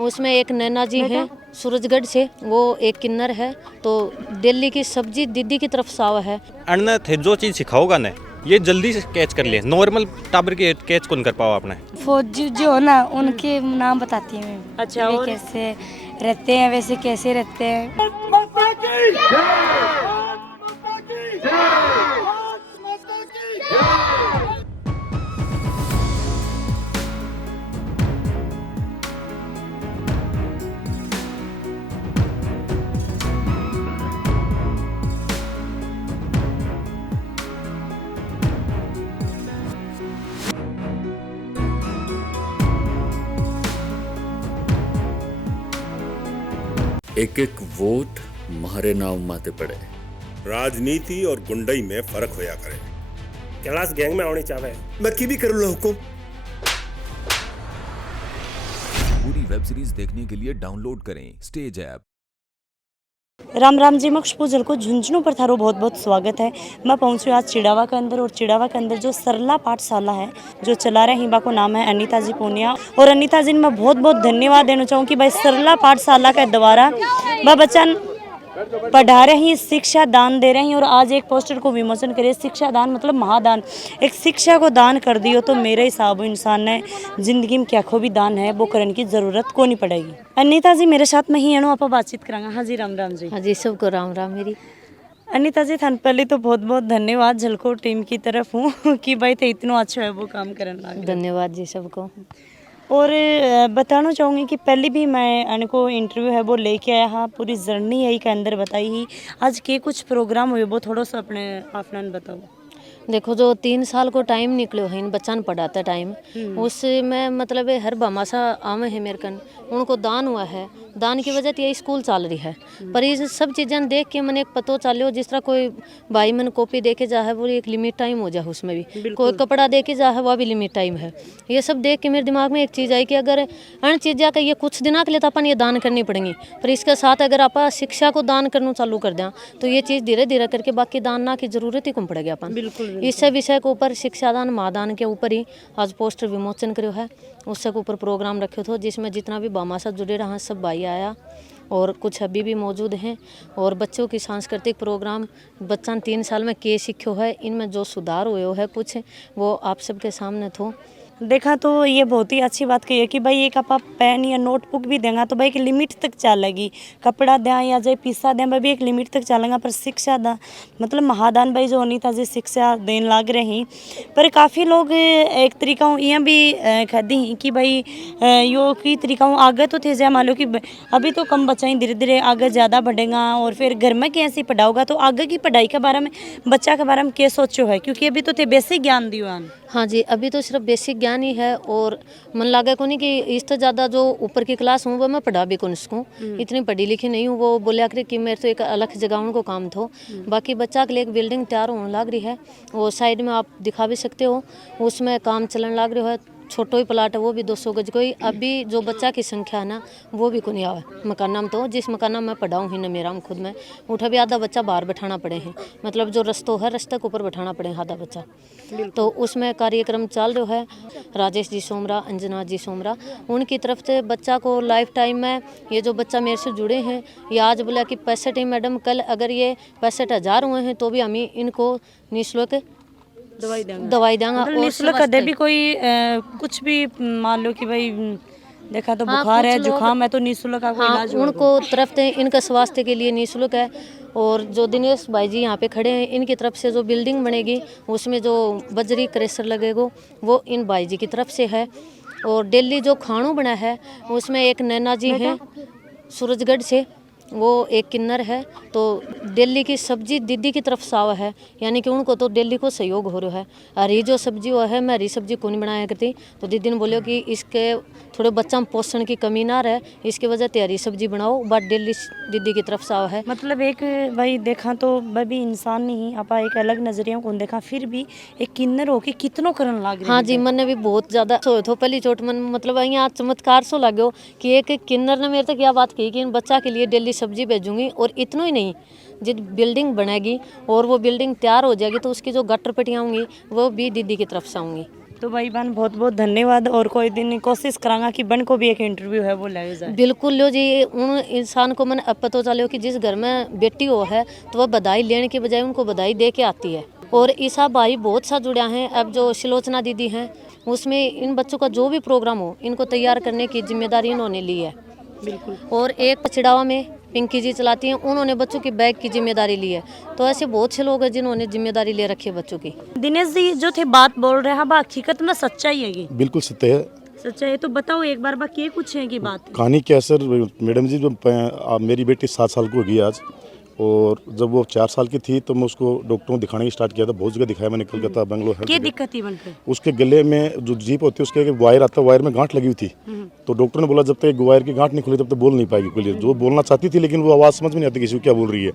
उसमें एक नैना जी हैं सूरजगढ़ से, वो एक किन्नर है। तो दिल्ली की सब्जी दीदी की तरफ सावा है। अन्न थे जो चीज़ सिखाओगा ना ये जल्दी से कैच कर ले, नॉर्मल टाबर के कैच कौन कर पाओ आपने। फौजी जो है ना उनके नाम बताती हूँ मैं। अच्छा, वे और कैसे रहते हैं, वैसे कैसे रहते हैं। एक एक वोट मारे नाम माते पड़े। राजनीति और गुंडई में फर्क होया करे। कैलाश गैंग में आनी चाहे मैं की भी करूँ हुकुम। पूरी वेब सीरीज देखने के लिए डाउनलोड करें स्टेज ऐप। राम राम जी, मक्ष पूजल को झुंझुनू पर थारो बहुत बहुत स्वागत है। मैं पहुंची आज चिड़ावा के अंदर, और चिड़ावा के अंदर जो सरला पाठशाला है जो चला रहे हैं, को नाम है अनीता जी पूनिया। और अनीता जी मैं बहुत बहुत धन्यवाद देना चाहूँ कि भाई सरला पाठशाला के द्वारा वह बच्चन पढ़ा रहे हैं, शिक्षा दान दे रहे हैं। और आज एक पोस्टर को विमोचन करे, शिक्षा दान मतलब महादान। एक शिक्षा को दान कर दियो तो मेरे हिसाब इंसान ने जिंदगी में क्या खो भी दान है वो करने की जरूरत को नहीं पड़ेगी। अनीता जी मेरे साथ में ही है, आप बातचीत करांगा। हाँ जी, राम राम जी। हाँ जी, सबको राम राम मेरी। अनीता जी थान पहले तो बहुत बहुत धन्यवाद झलको टीम की तरफ हूँ कि भाई थे इतना अच्छा है वो काम करने लगे। धन्यवाद जी सबको। और बताना चाहूँगी कि पहले भी मैं अनको इंटरव्यू है वो लेके आया हाँ, पूरी जर्नी यही के अंदर बताई ही। आज के कुछ प्रोग्राम हुए वो थोड़ा सा अपने आपने बताओ। देखो, जो 3 साल को टाइम निकलो है इन बच्चा पढ़ाता टाइम, उसमें मतलब हर भामाशा आमे है मेरे कन, उनको दान हुआ है। दान की वजह ये स्कूल चल रही है। पर ये सब चीज़ें देख के मैंने एक पतो चलो, जिस तरह कोई भाई मन कॉपी दे के जा है वो एक लिमिट टाइम हो जाए, उसमें भी कोई कपड़ा दे के जा है वह भी लिमिट टाइम है। ये सब देख के मेरे दिमाग में एक चीज़ आई कि अगर अन चीज़ें का ये कुछ दिनों के लिए तो अपन ये दान करनी पड़ेंगी, पर इसके साथ अगर आप शिक्षा को दान करना चालू कर दें तो ये चीज़ धीरे धीरे करके बाकी दान ना की जरूरत ही कम पड़ेगी अपन। इस विषय के ऊपर शिक्षादान महादान के ऊपर ही आज पोस्टर विमोचन करो है। उससे के ऊपर प्रोग्राम रखे थे जिसमें जितना भी बामाशा जुड़े रहा सब भाई आया, और कुछ अभी भी मौजूद हैं। और बच्चों की सांस्कृतिक प्रोग्राम बच्चा 3 साल में के सीखो है, इनमें जो सुधार हुए है कुछ वो आप सबके सामने थो। देखा तो ये बहुत ही अच्छी बात कही है कि भाई एक आप पेन या नोटबुक भी देंगे तो भाई एक लिमिट तक चलेगी। कपड़ा दें या जो पैसा दें भाई भी एक लिमिट तक चलेगा, पर शिक्षा दा मतलब महादान भाई जो अनीता जी शिक्षा देने लग रहे हैं। पर काफ़ी लोग एक तरीका ये भी कहती कि भाई यो की तरीका आगे तो थे जय मान लो कि अभी तो कम बच्चा ही धीरे धीरे आगे ज़्यादा बढ़ेगा, और फिर घर में कैसे पढ़ाओगा तो आगे की पढ़ाई के बारे में बच्चा के बारे में क्या सोचो है, क्योंकि अभी तो थे बेसिक ज्ञान दियो। हाँ जी, अभी तो सिर्फ बेसिक ज्ञान ही है, और मन लगे को नहीं कि इससे ज़्यादा जो ऊपर की क्लास हूँ वो मैं पढ़ा भी कौन सकूँ, इतनी पढ़ी लिखी नहीं हूँ। वो बोलिया करे कि मेरे तो एक अलग जगह को काम थो। बाकी बच्चा के लिए एक बिल्डिंग तैयार होने लग रही है, वो साइड में आप दिखा भी सकते हो, उसमें काम चलने लग रहा है। छोटो ही प्लाट है, वो भी 200 गज कोई। अभी जो बच्चा की संख्या है ना वो भी को नहीं आवे मकाना में। तो जिस मकाना में पढ़ाऊँ ही ना मेरा में खुद में उठा भी आधा बच्चा बाहर बैठाना पड़े हैं, मतलब जो रस्तो है रस्ते के ऊपर बैठाना पड़े आधा बच्चा। तो उसमें कार्यक्रम चल रहा है। राजेश जी सोमरा, अंजना जी सोमरा, उनकी तरफ से बच्चा को लाइफ टाइम में ये जो बच्चा मेरे से जुड़े हैं, ये आज बोला कि 65 मैडम, कल अगर ये 65,000 हुए हैं तो भी हम इनको निःशुल्क दवाई देंगे। मतलब निःशुल्क कदे भी कोई कुछ भी मान लो कि भाई देखा तो बुखार है जुकाम है तो निःशुल्क का कोई इलाज उनको तरफ से इनका स्वास्थ्य के लिए निःशुल्क है। और जो दिनेश भाई जी यहाँ पे खड़े हैं, इनकी तरफ से जो बिल्डिंग बनेगी उसमें जो बजरी क्रेशर लगेगा वो इन भाई जी की तरफ से है। और दिल्ली जो खानों बना है उसमें एक नैना जी हैं सूरजगढ़ से, वो एक किन्नर है। तो दिल्ली की सब्जी दीदी की तरफ सावा है, यानी कि उनको तो दिल्ली को सहयोग हो रहा है। हरी जो सब्जी वो है, मैं हरी सब्जी को नहीं बनाया करती, तो दीदी ने बोलो कि इसके थोड़े बच्चा में पोषण की कमी ना रहे, इसकी वजह से हरी सब्जी बनाओ, बट दिल्ली दीदी की तरफ सावा है। मतलब एक भाई देखा तो भाई भी इंसान नहीं आप एक अलग नजरिया को देखा, फिर भी एक किन्नर हो के कितनों करन लाग रही। हाँ जी, मन ने भी बहुत ज्यादा सोए थो पहली चोट मन, मतलब यहाँ चमत्कार सो लगे कि एक किन्नर ने मेरे तक यह बात कही कि इन बच्चा के लिए दिल्ली सब्जी भेजूंगी। और इतना ही नहीं, जब बिल्डिंग बनेगी और वो बिल्डिंग तैयार हो जाएगी तो उसकी जो गटर पट्टियाँ होंगी वो भी दीदी की तरफ से आऊँगी। तो भाई बहन बहुत बहुत धन्यवाद और कोई दिन कोशिश करांगा कि बन को भी एक इंटरव्यू है वो ले जाए। बिल्कुल लो जी, उन इंसान को मैंने अब पता चलो कि जिस घर में बेटी हो है तो वह बधाई लेने के बजाय उनको बधाई दे के आती है। और ईसा भाई बहुत सा जुड़ा हैं। अब जो शिलोचना दीदी हैं उसमें इन बच्चों का जो भी प्रोग्राम हो इनको तैयार करने की जिम्मेदारी इन्होंने ली है। बिल्कुल। और एक चिड़ावा में पिंकी जी चलाती हैं, उन्होंने बच्चों की बैग की जिम्मेदारी ली है। तो ऐसे बहुत से लोग हैं जिन्होंने जिम्मेदारी ले रखी है बच्चों की। दिनेश जी जो थे बात बोल रहे हैं हाँ हकीकत में सच्चाई है ये? बिल्कुल सत्य है। सच्चाई है तो बताओ एक बार बाकी ये कुछ है की बात। कहानी क्या है सर मैडम जी, जो मेरी बेटी 7 साल की हो गई आज, और जब वो 4 साल की थी तो मैं उसको डॉक्टरों को दिखाने की स्टार्ट किया था। बहुत जगह दिखाया मैंने, कलकत्ता, बेंगलोर, हर क्या जगह। दिक्कत थी बनकर? उसके गले में जो जीप होती है उसके एक वायर आता है, वायर में गांठ लगी हुई थी। तो डॉक्टर ने बोला जब तक वायर की गांठ नहीं खुली तब तक बोल नहीं पाएगी क्लियर। जो बोलना चाहती थी लेकिन वो आवाज़ समझ में नहीं आती किसी को क्या बोल रही है।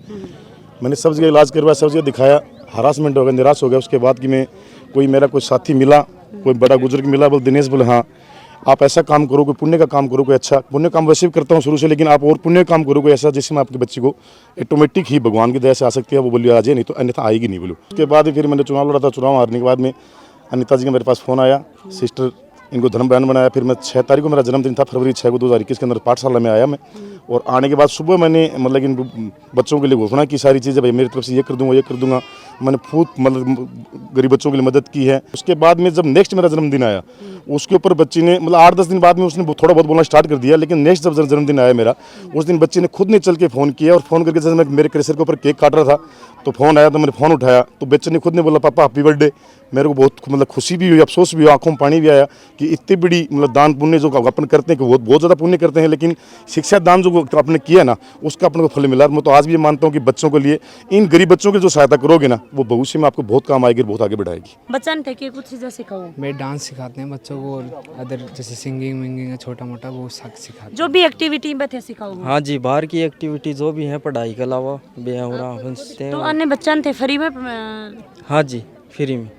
मैंने सब जगह इलाज करवाया, सब जगह दिखाया, हरासमेंट हो गया, निराश हो गया। उसके बाद कि मैं कोई मेरा कोई साथी मिला, कोई बड़ा बुजुर्ग मिला, बोल दिनेश बोले हाँ आप ऐसा काम करो, कोई पुण्य का काम करो, कोई अच्छा पुण्य काम वैसे भी करता हूँ शुरू से, लेकिन आप और पुण्य काम करो कोई ऐसा जिसमें आपके बच्चे को ऑटोमेटिक ही भगवान की दया से आ सकती है। वो बोलिए आ जाए, नहीं तो अन्यथा आएगी नहीं बोलो। उसके बाद फिर मैंने चुनाव लड़ा था। चुनाव हारने के बाद में अनिता जी का मेरे पास फ़ोन आया, सिस्टर इनको धर्म बहन बनाया। फिर मैं 6 तारीख को मेरा जन्मदिन था, फरवरी 6 को 2021 के अंदर पाठशाला में आया मैं। और आने के बाद सुबह मैंने मतलब इन बच्चों के लिए घोषणा की सारी चीज़ें, भाई मेरी तरफ से ये कर दूंगा, ये कर दूंगा। मैंने मतलब गरीब बच्चों के लिए मदद की है। उसके बाद में जब नेक्स्ट मेरा जन्मदिन आया उसके ऊपर बच्ची ने मतलब 8-10 दिन बाद में उसने थोड़ा बहुत बोलना स्टार्ट कर दिया। लेकिन नेक्स्ट जब जन्मदिन आया मेरा, उस दिन बच्ची ने खुद ने चल के फ़ोन किया। और फ़ोन करके जैसे मैं मेरे क्रेशर के ऊपर केक काट रहा था तो फ़ोन आया, तो मैंने फ़ोन उठाया तो बच्चे ने खुद ने बोला पापा हैप्पी बर्थडे। मेरे को बहुत मतलब खुशी भी हुई, अफसोस भी हुआ, आंखों में पानी भी आया कि इतनी बड़ी मतलब दान पुण्य जो अपन करते हैं कि वो बहुत ज़्यादा पुण्य करते हैं, लेकिन शिक्षा दान जो आपने किया ना उसका अपने को फल मिला। मैं तो आज भी ये मानता हूँ कि बच्चों के लिए, इन गरीब बच्चों की जो सहायता करोगे ना वो भविष्य में आपको बहुत काम आएगी, बहुत आगे बढ़ाएगी। बच्चन थे कि कुछ चीज़ें सिखाओ। मैं डांस सिखाते हैं बच्चों को, और अदर जैसे सिंगिंग विंगिंग है छोटा मोटा वो सिखाते जो भी एक्टिविटी में थे सिखाओ। हाँ जी, बाहर की एक्टिविटी जो भी है पढ़ाई के अलावा बेहूरा हंसते तो हैं। अन्य बच्चन थे फ्री में? हाँ जी फ्री में।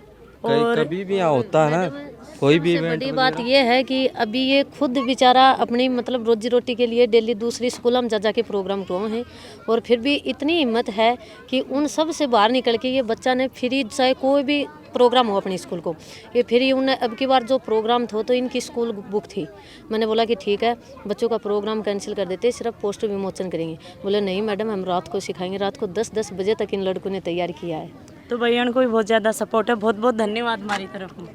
कभी भी यहाँ होता है ना कोई भी सबसे बड़ी बात यह है कि अभी ये खुद बेचारा अपनी मतलब रोजी रोटी के लिए डेली दूसरी स्कूल में जा के प्रोग्राम करवाए हैं। और फिर भी इतनी हिम्मत है कि उन सब से बाहर निकल के ये बच्चा ने फ्री, चाहे कोई भी प्रोग्राम हो अपनी स्कूल को, ये फ्री उन्हें अब की बार जो प्रोग्राम था तो इनकी स्कूल बुक थी। मैंने बोला कि ठीक है बच्चों का प्रोग्राम कैंसिल कर देते, सिर्फ पोस्टर विमोचन करेंगे। बोले नहीं मैडम हम रात को सिखाएंगे। रात को 10-10 बजे तक इन लड़कों ने तैयार किया है। तो भैया को भी बहुत ज़्यादा सपोर्ट है। बहुत बहुत धन्यवाद हमारी तरफ में।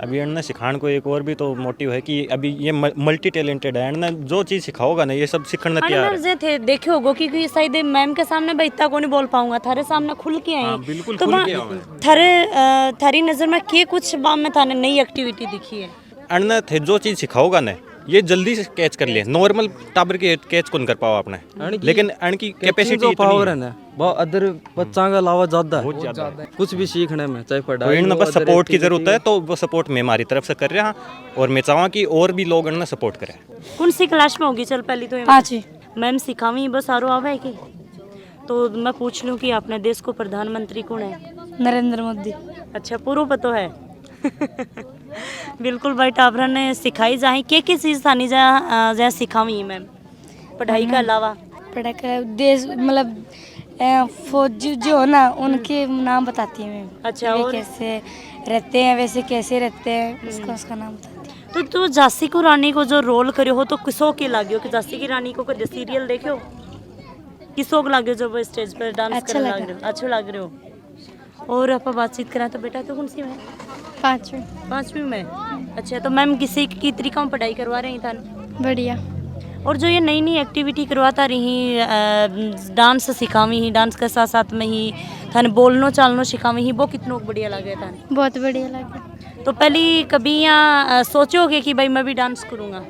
अभी इन्होंने सिखाने को एक और भी तो मोटिव है कि अभी ये मल्टी टैलेंटेड है ना, जो चीज़ सिखाओगा ना ये सब सीखने तैयार है। थे देखे होगो कि शायद मैम के सामने भाई इतना को नहीं बोल पाऊंगा, थारे सामने खुल के आए। बिल्कुल तो खुल के आए। थारी नज़र में के कुछ बाम में थाने नई एक्टिविटी दिखी है? अन्न थे जो चीज़ सिखाओगा ना ये जल्दी से कैच कर लिए। नॉर्मल टाबर के कैच कौन कर पाओ आपने, लेकिन अण की कैपेसिटी पावर है ना बहुत अदर बच्चा के अलावा ज़्यादा है, बहुत ज़्यादा कुछ भी सीखने में चाहे तो पढ़ाई इन्हें हो, बस other सपोर्ट की activity ज़रूरत है। तो वो सपोर्ट मैं हमारी तरफ से कर रहा हूँ और मैं चाहूँ कि और भी लोग इन्हें सपोर्ट करें। कौन सी क्लास में होगी? चल पहली तो 5वीं। मैम सिखावी बस आरो आवे कि? तो मैं पूछ लूँ कि अपने देश को प्रधानमंत्री कौन है? नरेंद्र मोदी। अच्छा पूरा पता है। बिल्कुल भाई टाबरा ने सिखाई जाए के चीज़ थानी जा सिखावी मैम पढ़ाई के अलावा? पढ़ाई का देश मतलब फौजी जो हो ना उनके नाम बताती है मैम। अच्छा वे और कैसे रहते हैं वैसे कैसे रहते हैं उसका नाम बताती है। तो तू झांसी की रानी को जो रोल करो हो तो किसों के लागे हो कि झांसी की रानी को कोई सीरियल देखो किसों को लागे जो वो स्टेज पर डांस अच्छा करने लाग रहे हो? अच्छा लग रहे हो। और आप बातचीत करें तो बेटा तो कौन सी में? 5वीं में। अच्छा तो मैम किसी की तरीका में पढ़ाई करवा रही था? बढ़िया। और जो ये नई नई एक्टिविटी करवाता रही, डांस सिखावी ही, डांस के साथ साथ में ही थाने बोलनो चालनो सिखावी ही, वो कितना बढ़िया लगे था? बहुत बढ़िया लगे। तो पहले कभी यहाँ सोचोगे कि भाई मैं भी डांस करूँगा,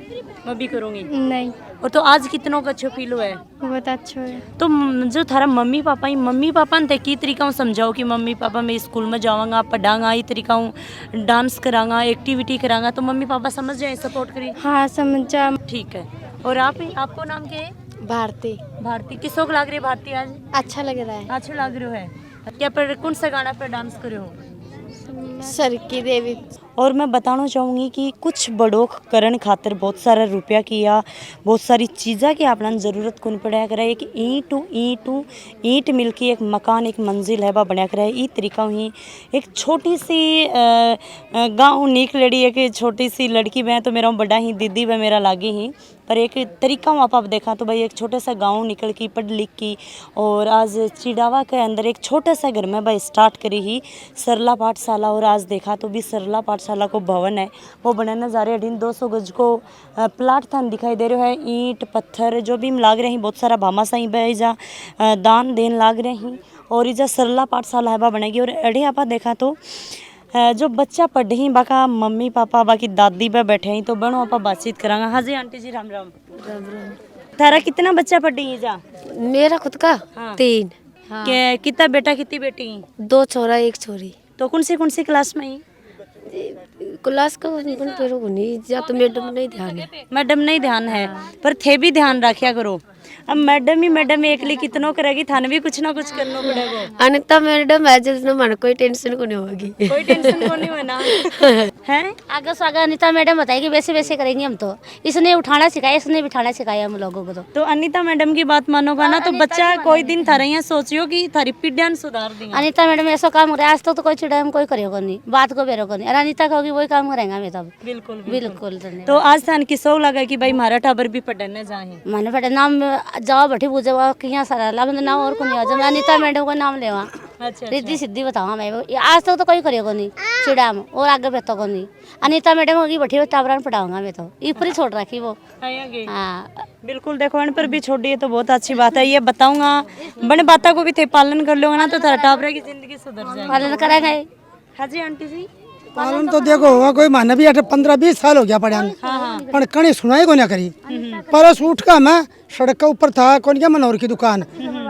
मैं भी करूँगी? नहीं। और तो आज कितनों का अच्छा फील हुआ है? बहुत अच्छा है। तो जो थारा मम्मी पापा ने की तरीका समझाओ कि मम्मी पापा मैं स्कूल में जाऊँगा पढ़ाऊँगा, ये तरीका डांस करांगा, एक्टिविटी करांगा, तो मम्मी पापा समझ जाए सपोर्ट करें? हाँ समझा। ठीक है। और आपको नाम क्या है? भारती। किसों को लग रही है भारती आज? अच्छा लग रहा है। अच्छा लग रहा है। क्या पर कौन सा गाना पर डांस करे हो? सरकी देवी। और मैं बताना चाहूँगी कि कुछ बड़ों करण खातर बहुत सारा रुपया किया, बहुत सारी चीज़ा की अपना ज़रूरत कौन पड़ा करे। एक ईंट मिलके एक मकान एक मंजिल है वह बना करे। ई तरीका ही एक छोटी सी गाँव निक लड़ी एक छोटी सी लड़की वह तो मेरा बड़ा ही दीदी वह मेरा लागे ही, पर एक तरीका वहाँ आप देखा तो भाई एक छोटा सा गांव निकल की पढ़ लिख की और आज चिड़ावा के अंदर एक छोटा सा घर में भाई स्टार्ट करी ही सरला पाठशाला। और आज देखा तो भी सरला पाठशाला को भवन है वो बनाने जा रहे हैं। 200 गज को प्लाट थान दिखाई दे रहे है। ईंट पत्थर जो भी लाग रहे हैं बहुत सारा भामा साई जा दान देन लाग रहे हैं और इजा सरला पाठशाला है वह बनेगी। और अड़े आप देखा तो जो बच्चा पढ़ ही बाका मम्मी पापा बाकी दादी पे बैठे हैं तो बनो आप बातचीत करांगा। हाँ जी आंटी जी राम राम। राम राम। तारा कितना बच्चा पढ़ी है जा? मेरा खुद का 3। कितना बेटा कितनी बेटी? 2 छोरा 1 छोरी। तो कौन सी क्लास में ही? क्लास का नहीं जा तो मैडम नहीं ध्यान है। मैडम नहीं ध्यान है पर थे भी ध्यान रखा करो। अब मैडम एकली कितनों करेगी थाने भी कुछ ना कुछ करना पड़ेगा। अनिता मैडम है जिसने मन कोई टेंशन को नहीं होगी। कोई टेंशन को नहीं होना है। आगे से आगे अनिता मैडम बताएगी वैसे वैसे करेंगे हम तो। इसने उठाना सिखाया इसने बिठाना सिखाया हम लोगों को। तो अनिता मैडम की बात मानोगा ना तो बच्चा कोई दिन थारा यहाँ सोचियो कि थारी पीढ़ियान सुधार दी। अनिता मैडम ऐसा काम करे आज तक तो कोई चिड़ा हम कोई करेगा नहीं बात को बेरो को नहीं। और अनिता कहोगी वही काम करेंगे मैं तब। बिल्कुल बिल्कुल। तो आज थान किसो लगा कि भाई हमारा टाबर भी पढ़ने जाए मैंने पढ़े नाम जाओ बैठी पूछे किया सारा ला नाम और को नहीं आज मैं अनिता मैडम का नाम लेवा। अच्छा रिद्धि सिद्धि बताओ मैं आज तक तो कोई करेगा नहीं चिड़ा में और आगे बेहतर को नहीं। अनिता मैडम होगी बैठी हुई टाबरान पढ़ाऊंगा मैं तो ऊपर ही छोड़ रखी वो। हाँ बिल्कुल देखो इन पर भी छोड़ दिए तो बहुत अच्छी बात है। ये बताऊंगा बड़े बातों को भी थे पालन कर लोगे ना तो तारा टाबरा की जिंदगी सुधर जाएगी। पालन करेंगे। हाँ जी आंटी जी। पालन तो देखो हुआ कोई माना भी 15-20 साल हो गया पढ़ा पर कहीं सुनाई को ना करी। परस उठ का मैं सड़क के ऊपर था कौन क्या मनोहर की दुकान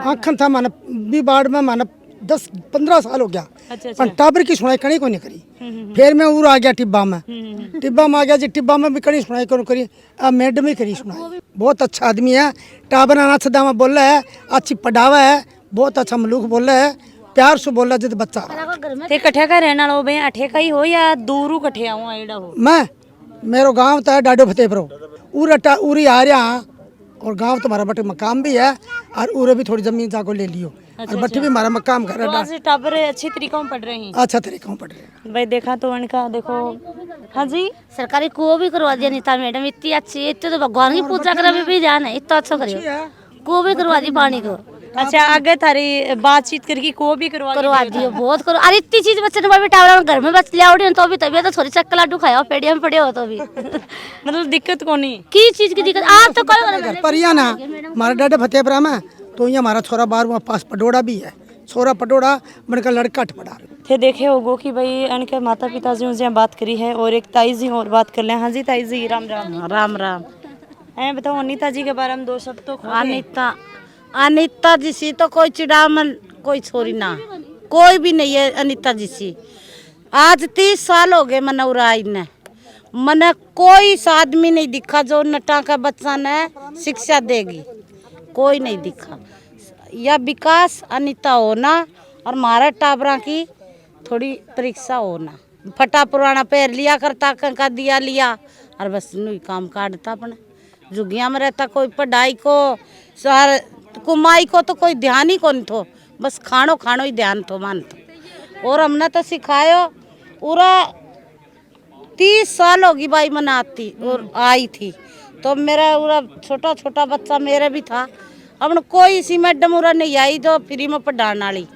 आखन था माना भी बाढ़ में माना 10-15 साल हो गया पर टाबर की सुनाई कहीं को नहीं करी। फिर मैं उर आ गया टिब्बा में आ गया जी टिब्बा में भी कहीं सुनाई कौन करी। अब मैडम ही करी सुनाई। बहुत अच्छा आदमी है टाबर अनाथ दामा बोल रहा है अच्छी पढ़ावा है बहुत अच्छा मलूक बोल रहा है प्यार से बोला जिद बच्चा ते कठे का रहना लो भाई अठे का ही हो या दूरू कठे आऊं आइडा हो। मैं मेरो गांव तो है डाडो फतेहपुर उरी आ रहा और गांव तुम्हारा बटे मकाम भी है और उरे भी थोड़ी जमीन जाको ले लियो और बटे भी हमारा मकाम घर है। तो टाबर अच्छी तरीका में पढ़ रहे हैं। अच्छा तरीका में पढ़ रहे हैं भाई देखा तो उनका देखो। हाँ जी सरकारी कुओं भी करवा दिया अनिता मैडम इतनी अच्छी इतनी तो भगवान की पूजा करे भी ध्यान है इतना अच्छा करियो कुओं भी करवा दी पानी को। अच्छा आगे थारी बातचीत करके को भी करवा दियो बहुत करो। अरे इतनी चीज बच्चे ने भी टावर घर में बच लिया उड़ी तो भी तबीयत तो थोड़ी चक्कर लाडू खाया पेड़िया में पड़े हो तो भी मतलब दिक्कत को नहीं की चीज की दिक्कत आप तो कोई पर या ना हमारा डाडे फतेहपुरा में तो ये हमारा छोरा 12वां पास पडोड़ा भी है छोरा पडोड़ा बनकर लड़का पढ़ा थे देखे होगो कि भाई इनके माता पिता जी उनसे बात करी है और एक ताई जी और बात कर ले। हाँ जी ताई जी राम राम। राम राम। बताओ अनिता जी के बारे में 2 शब्द तो। अनिता जी सी तो कोई चिड़ामन कोई छोरी ना कोई भी नहीं है अनिता जी सी। आज 30 साल हो गए मनौरा ने मने कोई आदमी नहीं दिखा जो नटा का बच्चा ने शिक्षा देगी कोई नहीं दिखा। या विकास अनिता होना और हमारा टाबरा की थोड़ी परीक्षा होना फटा पुराना पैर लिया करता का दिया लिया और बस नुई काम काटता अपने जुगिया में रहता। कोई पढ़ाई को सार कुमाई को तो कोई ध्यान ही कौन थो बस खानो ही ध्यान थो मान तो। और हमने तो सिखायो पूरा 30 साल होगी भाई मन आती और आई थी तो मेरा पूरा छोटा छोटा बच्चा मेरे भी था। अब कोई सी मैडम उरा नहीं आई जो फ्री में पढ़ाने वाली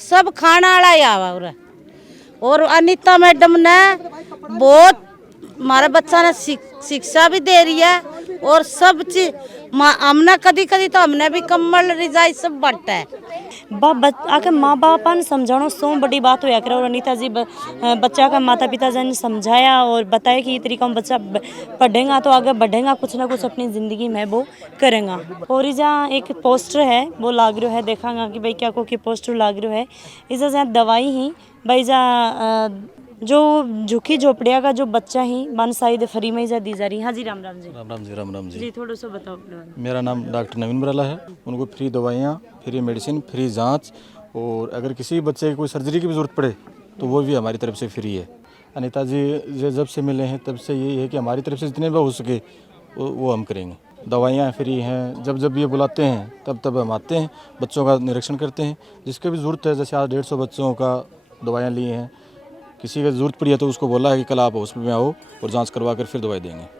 सब खाना वाला ही आवा उरा। और अनिता मैडम ने बहुत हमारे बच्चा ने शिक्षा भी दे रही है और सब चीज हमने कदी तो हमने भी कम्बल रिजाई सब बांटा है। आके माँ बाप ने समझाना सो बड़ी बात होया करे। और अनिता जी बच्चा का माता पिता जी ने समझाया और बताया कि ये तरीका में बच्चा पढ़ेगा तो आगे बढ़ेगा कुछ ना कुछ अपनी ज़िंदगी में वो करेगा। और जहाँ एक पोस्टर है वो लाग रहा है देखागा कि भाई क्या को कि पोस्टर लाग रहा है इस जहाँ दवाई ही भाई जहाँ जो झुकी झोपड़िया का जो बच्चा ही मन शायद फ्री में दी जा रही। हाँ जी राम राम जी। राम जी जी थोड़ा सा बताओ। मेरा नाम डॉक्टर नवीन बराला है। उनको फ्री दवाइयाँ फ्री मेडिसिन फ्री जांच और अगर किसी बच्चे की कोई सर्जरी की भी जरूरत पड़े तो वो भी हमारी तरफ से फ्री है। अनीता जी जब से मिले हैं तब से यही है कि हमारी तरफ से जितने भी हो सके वो हम करेंगे। दवाइयाँ फ्री हैं, जब ये बुलाते हैं तब हम आते हैं, बच्चों का निरीक्षण करते हैं। जिसके भी ज़रूरत है, जैसे आज 150 बच्चों का दवाइयाँ ली हैं, किसी का ज़रूरत पड़ी है तो उसको बोला है कि कल आप हॉस्पिटल में आओ और जांच करवा कर फिर दवाई देंगे।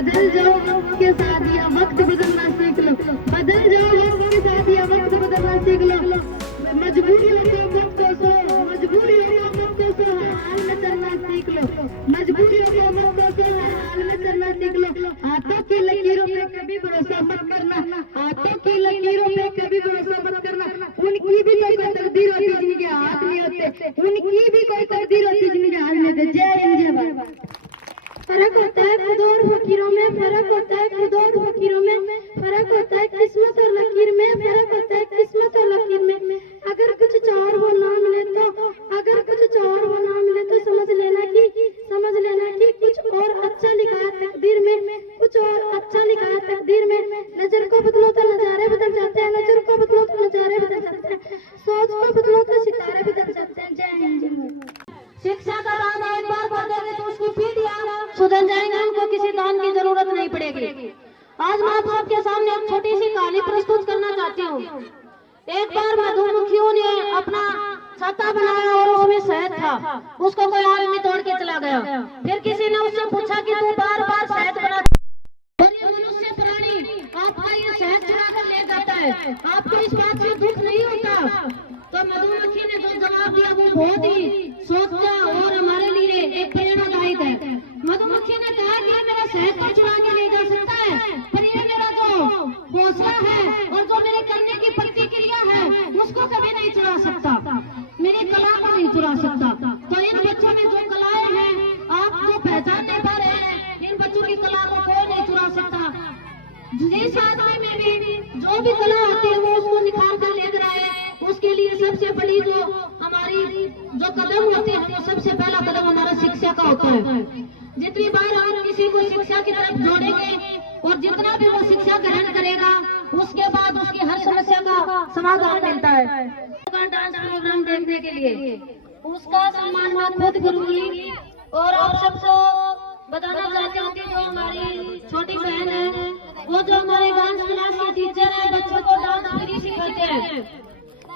बदल जाओ वक्त के साथ या वक्त बदलना सीख लो, बदल जाओ वक्त के साथ या वक्त बदलना सीख लो, मजबूरी हो तो मत कोसो, मजबूरी हो तो मत कोसो, हर हाल में चलना सीख लो, मजबूरी हो तो मत कोसो, हर हाल में चलना सीख लो। हाथों की लकीरों पे कभी भरोसा मत करना, हाथों की लकीरों पे कभी भरोसा मत करना, उनकी भी कोई तकदीर होती जिनके हाथ नहीं होते, उनकी भी कोई तकदीर होती जिनके हाथ में होते। जय हिंद जय भारत। फर्क होता है खुद और फकीरों में, फर्क होता है खुद और फकीरों में, फर्क होता है किस्मत और लकीर में, फर्क होता है किस्मत और लकीर में। अगर कुछ चार वो ना मिले तो, अगर कुछ चार वो ना मिले तो समझ लेना कि कुछ और अच्छा लिखा है तकदीर में, कुछ और अच्छा लिखा है तकदीर में। नजर को बदलो तो नजारे बदल जाते हैं, नजर को बदलो तो नजारे बदल जाते हैं, सोच को बदलो तो सितारे बदल जाते हैं। जय हिंद जय भारत। शिक्षा का दान एक बार कर देंगे तो उसकी पीढ़ियां सुधर जाएंगे, उनको किसी दान की जरूरत नहीं पड़ेगी। आज मैं आप सबके सामने एक छोटी सी कहानी प्रस्तुत करना चाहती हूँ। एक बार मधुमक्खियों ने अपना छत्ता बनाया और उसमें शहद था, उसको कोई आदमी तोड़ के चला गया। फिर किसी ने उससे पूछा कि तू बार बार शहद बना, और ये मनुष्य प्राणी आपका ये शहद चुरा कर ले जाता है, आपको इस बात से दुख नहीं होता? तो मधुमक्खी ने जो जवाब दिया वो बहुत ही सोचता और हमारे लिए एक प्रेरणादायक है। मधुमक्खी ने कहा कि मेरा शहद तो चुरा के ले जा सकता है, पर ये मेरा जो हौसला है और जो मेरे करने की प्रतिक्रिया है उसको कभी नहीं चुरा सकता, मेरी कला को नहीं चुरा सकता। तो इन बच्चों में जो कलाएं हैं आप जो पहचान नहीं पा रहे हैं, इन बच्चों की कला को कोई नहीं चुरा सकता। जिस आदमी में भी जो भी कला आती है वो उसको निखार कर लेकर आए, उसके लिए सबसे बड़ी जो हमारी जो कदम होती है, वो सबसे पहला कदम हमारा शिक्षा का होता है। जितनी बार हम किसी को शिक्षा की तरफ जोड़ेंगे और जितना भी वो शिक्षा ग्रहण करेगा उसके बाद उसकी हर समस्या का समाधान मिलता है। डांस प्रोग्राम देखने के लिए उसका सम्मान मैं खुद करूंगी और आप सबको बताना चाहती हूँ कि जो हमारी छोटी बहन है वो जो हमारे डांस क्लास की टीचर है, बच्चों को डांस फ्री सिखाते हैं।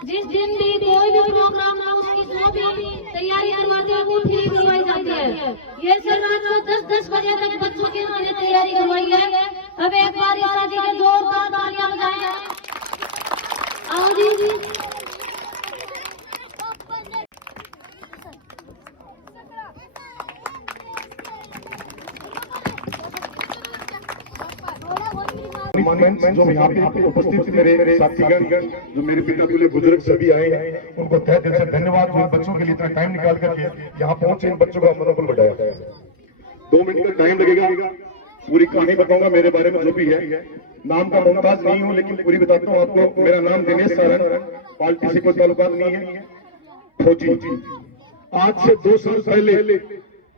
जिस दिन भी कोई भी प्रोग्राम हो उसकी जो भी तैयारी करवाते हैं वो फ्री करवाई जाती है। ये सर रात को 10-10 बजे तक बच्चों की उन्होंने तैयारी करवाई है। अब एक बार ईसा जी के जोरदार तालियां बजाएं। आओ जी। जो यहाँ पे उपस्थित मेरे साथीगण, जो मेरे पिता तुल्य बुजुर्ग सभी आए हैं, उनको तहे दिल से धन्यवाद। जो बच्चों के लिए इतना टाइम निकाल करके यहाँ पहुंचे, इन बच्चों का मनोबल बढ़ाया। 2 मिनट का टाइम लगेगा, पूरी कहानी बताऊंगा मेरे बारे में जो भी है। नाम का मोहताज नहीं हूँ लेकिन पूरी बताता हूँ आपको। मेरा नाम दिनेश सारण, पार्टी से कोई ताल्लुकात नहीं है, फौजी। आज से 2 साल पहले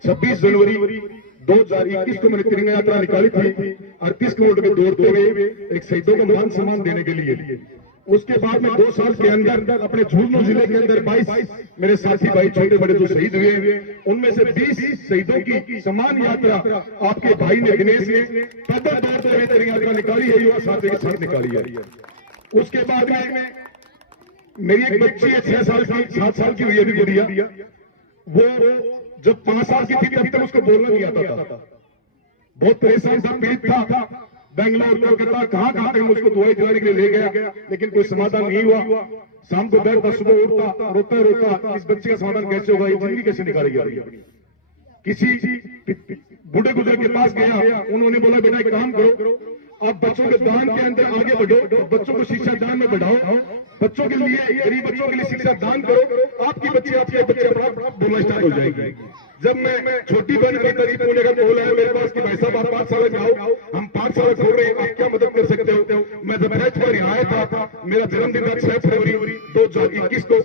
26 जनवरी 2021 को मैंने तिरंगा यात्रा निकाली थी 38 किलोमीटर में दौड़ते हुए एक शहीदों को मान सम्मान देने के लिए। उसके बाद में 2 साल के अंदर अपने झुंझुनू जिले के अंदर 22 मेरे साथी भाई छोटे बड़े जो शहीद हुए, उनमें से 20 शहीदों की सम्मान यात्रा आपके भाई ने दिनेश ने पैदल दौड़ते हुए तिरंगा यात्रा निकाली है, युवा साथियों के साथ निकाली है। उसके बाद में मेरी एक बच्ची है 6 साल की, 7 साल की हुई अभी गुड़िया। वो जब 5 साल की थी तब तक उसको बोलना नहीं आता था, बहुत परेशान था, पीड़ित था। बेंगलोर कोलकाता कहाँ तक उसको दवाई दिलाने के लिए ले गया, लेकिन कोई समाधान नहीं हुआ। शाम को बैठता, सुबह उठता, रोता रोता इस बच्चे का समाधान कैसे होगा, ये जिंदगी कैसे निकालेगी अपनी। किसी बूढ़े बुजुर्ग के पास गया, उन्होंने बोला बेटा एक काम करो, आप बच्चों के दान के अंदर आगे बढ़ो, बच्चों को शिक्षा दान में बढ़ाओ, बच्चों के लिए, गरीब बच्चों के लिए शिक्षा दान करो, आपके बच्चे अपना बोलना स्टार्ट हो जाएंगे। जब मैं छोटी बहन पिताजी पुणे का बोला है मेरे पास कि भाई साहब आप 5 साल में आओ, हम 5 साल खोल रहे हैं, आप क्या मदद कर सकते हो। मैं जब फर्स्ट बार यहाँ आया था, मेरा जन्मदिन था 6 फरवरी 2021 को।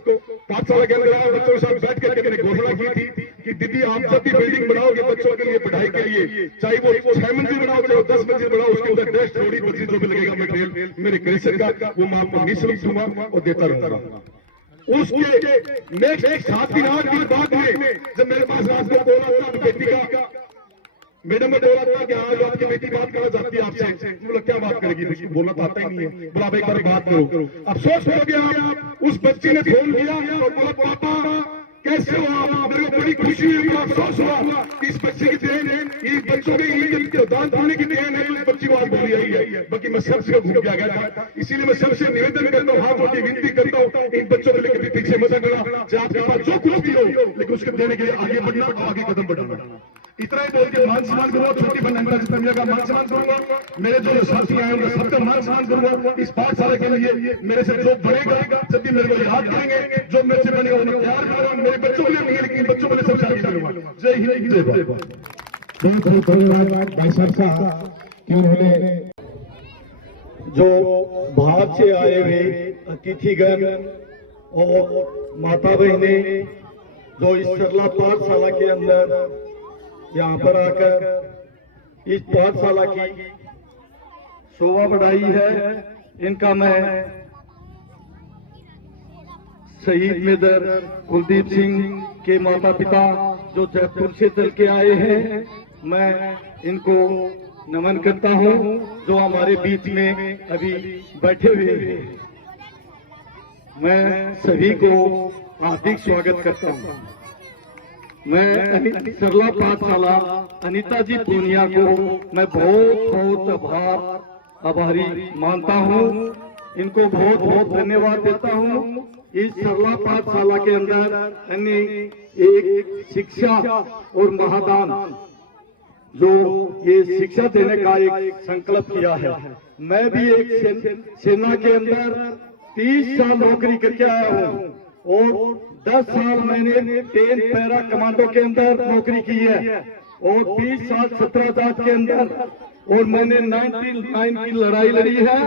5 साल के अंदर आया, बच्चों के साथ बैठ करके मैंने घोषणा की थी कि दीदी आप जब भी बिल्डिंग बनाओगे बच्चों के लिए पढ़ाई के लिए, चाहे वो 6 मंजिल बनाओ चाहे 10 मंजिल बनाओ, उसके अंदर टेस्ट थोड़ी बची जो भी लगेगा मटेरियल मेरे क्रेशन का, वो मैं आपको निःशुल्क दूंगा और देता रहूंगा। उसके नेक्स्ट 7 दिन 8 दिन बाद में जब मेरे पास आज को बोला था बेटी का, मैडम ने बोला था कि आज आपकी बेटी बात करना चाहती है आपसे। बोला क्या बात करेगी, बोलना तो आता ही नहीं है। बोला एक बार बात करो। अफसोस हो गया, उस बच्ची ने फोन किया और बोला पापा कैसे हुआ? मेरे को बड़ी खुशी हुई, बड़ा अफसोस हुआ कि इस बच्चे की देन है, इन बच्चों के ईद दान देने की देन है, तो इस बच्ची को आज बोली आई है। बाकी मैं सबसे भूल गया था, इसीलिए मैं सबसे निवेदन करता हूँ, हाथ जोड़ के विनती करता हूँ, इन बच्चों को लेकर पीछे मत हटना। चाहे आपके पास जो कुछ भी हो, लेकिन उसके देने के लिए आगे बढ़ना और आगे कदम बढ़ाना। इतना ही बोल के मान सम्मान करूंगा, छोटी बहन अनिता जितमिया का मान सम्मान करूंगा, मेरे जो साथी आए उनका सबका मान सम्मान करूंगा। इस पाठशाला के लिए मेरे से जो बढ़ेगा, जब भी मेरे को याद करेंगे, जो मेरे से बनेगा उन्हें प्यार करूंगा। मेरे बच्चों के लिए नहीं, लेकिन बच्चों के लिए सबसे आगे करूंगा। जय हिंद, जय भारत। बहुत बहुत धन्यवाद भाई साहब कि उन्होंने जो बाहर से आए हुए अतिथिगण और माता बहनें जो इस सरला पाठशाला के अंदर यहाँ पर आकर इस पाठशाला की शोभा बढ़ाई है, इनका मैं शहीद मेजर कुलदीप सिंह के माता पिता जो जयपुर से चल के आए हैं, मैं इनको नमन करता हूं, जो हमारे बीच में अभी बैठे हुए हैं। मैं सभी को हार्दिक स्वागत करता हूं। मैं सरला पाठशाला अनीता जी पूनिया को मैं बहुत बहुत आभारी मानता हूं, इनको बहुत बहुत धन्यवाद देता हूं। इस सरला पाठशाला के अंदर अन्य एक शिक्षा और महादान जो ये शिक्षा देने का एक संकल्प किया है। मैं भी एक सेना के अंदर 30 साल नौकरी करके आया हूँ और 10 साल मैंने 10 पैरा कमांडो के अंदर नौकरी की है और 20 साल 17 जाट के अंदर, और मैंने 99 की लड़ाई लड़ी है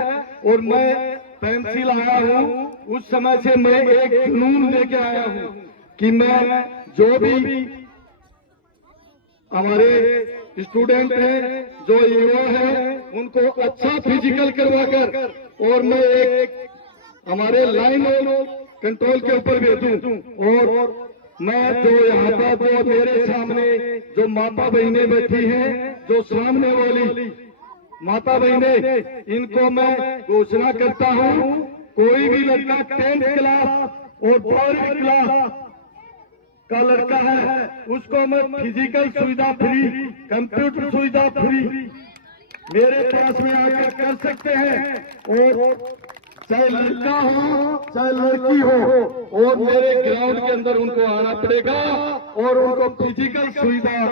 और मैं पेंसिल आया हूँ। उस समय से मैं एक जुनून लेके आया हूँ कि मैं जो भी हमारे स्टूडेंट हैं, जो युवा हैं, उनको अच्छा फिजिकल करवाकर और मैं एक हमारे लाइन और कंट्रोल के ऊपर भेजूं। और मैं जो यहाँ पर जो मेरे सामने जो माता बहनें बैठी हैं, जो सामने वाली माता बहनें, इनको मैं घोषणा करता हूँ, कोई भी लड़का 10th क्लास और 12th क्लास का लड़का है, उसको मैं फिजिकल सुविधा फ्री, कंप्यूटर सुविधा फ्री मेरे पास में आकर कर सकते हैं। और चाहे लड़का हो चाहे लड़की हो, और मेरे ग्राउंड के अंदर उनको आना पड़ेगा और उनको फिजिकल सुविधा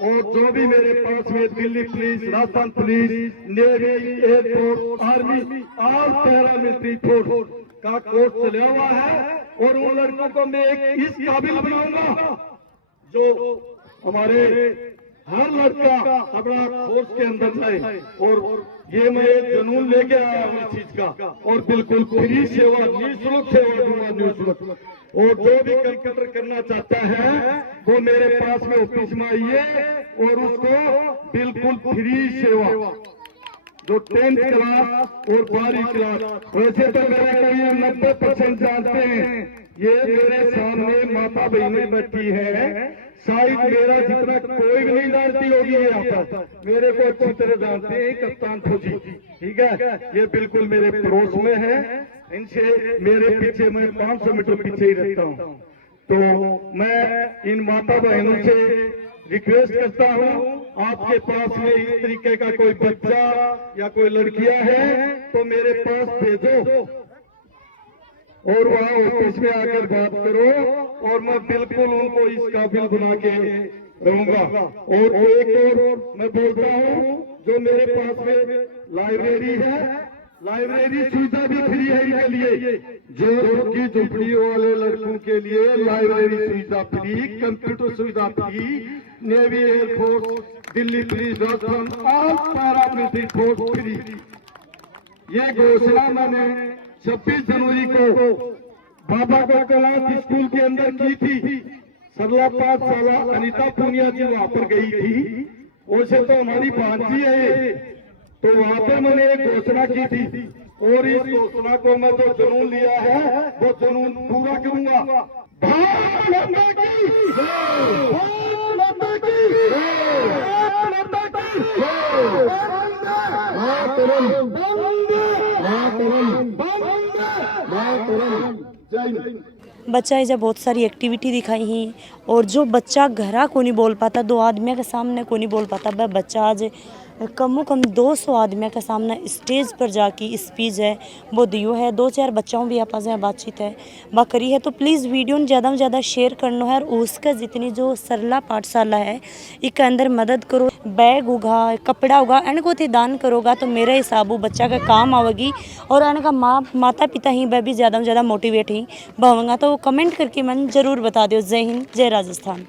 और जो भी मेरे पास में Delhi police, Rajasthan police, navy, air force, army और पैरामिलिट्री फोर्स का कोर्स चला हुआ है, और उन लड़कों को मैं एक इस काबिल बनाऊंगा जो हमारे हर लड़का अपना फोर्स के अंदर जाए। और ये मैं एक जुनून लेके आया हूँ इस चीज का, और बिल्कुल फ्री सेवा, निःशुल्क सेवा दूंगा, निःशुल्क। और जो भी कंप्यूटर करना चाहता है वो मेरे पास में ऑफिस में आइए और उसको बिल्कुल फ्री सेवा, जो 10th क्लास और 12वीं क्लास। वैसे तो मेरे को ये 90% जानते हैं, ये मेरे सामने माता बहनें बैठी है, शायद मेरा जितना कोई भी नहीं जानती होगी यहाँ पर, मेरे को अच्छी तरह जानते हैं कप्तान फौजी, ठीक है। ये बिल्कुल मेरे पड़ोस में है, इनसे मेरे पीछे मैं 500 मीटर पीछे ही रहता हूँ। तो मैं इन माता बहनों से रिक्वेस्ट करता हूँ, आपके पास में इस तरीके का कोई बच्चा या कोई लड़कियां है तो मेरे पास भेजो और वहाँ ऑफिस में आकर बात करो, और मैं बिल्कुल उनको इस काबिल बना के रहूंगा। और एक और मैं बोलता हूँ, जो मेरे पास में लाइब्रेरी है, लाइब्रेरी सुविधा भी फ्री है इनके लिए, जो झुग्गी झुपड़ी वाले लड़कों के लिए लाइब्रेरी सुविधा फ्री, कंप्यूटर सुविधा free, navy, air force, Delhi police, Rajasthan और पैरामिलिट्री फोर्स फ्री। ये घोषणा मैंने 26 जनवरी को बाबा गोकलाथ स्कूल के अंदर की थी। सरला पाठशाला अनीता पूनिया जी वहां पर गई थी, वैसे तो हमारी भांजी है, तो वहां पर मैंने एक घोषणा की थी, और इस घोषणा को मैं जो जुनून लिया है वो जुनून पूरा करूंगा। भारत माता की जय, भारत माता की जय, भारत माता की जय, मातरम, वंदे मातरम, वंदे मातरम। जय हिंद। बच्चा इसे बहुत सारी एक्टिविटी दिखाई ही और जो बच्चा घरा को नहीं बोल पाता, 2 आदमियों के सामने को नहीं बोल पाता, वह बच्चा आज कम 200 आदमियों के सामने स्टेज पर जाके स्पीच है वो दियो है। 2-4 बच्चों भी आपस में बातचीत है वह करी है। तो प्लीज़ वीडियो ज़्यादा से ज़्यादा शेयर करना है और उसका जितनी जो सरला पाठशाला है इसके अंदर मदद करो, बैग होगा, कपड़ा होगा, इनको थे दान करोगा तो मेरे हिसाब वो बच्चा का काम आवेगी और इनका माता पिता ही वह भी ज़्यादा से ज़्यादा मोटिवेट ही भावगा। तो कमेंट करके मन ज़रूर बता दो। जय हिंद, जय राजस्थान।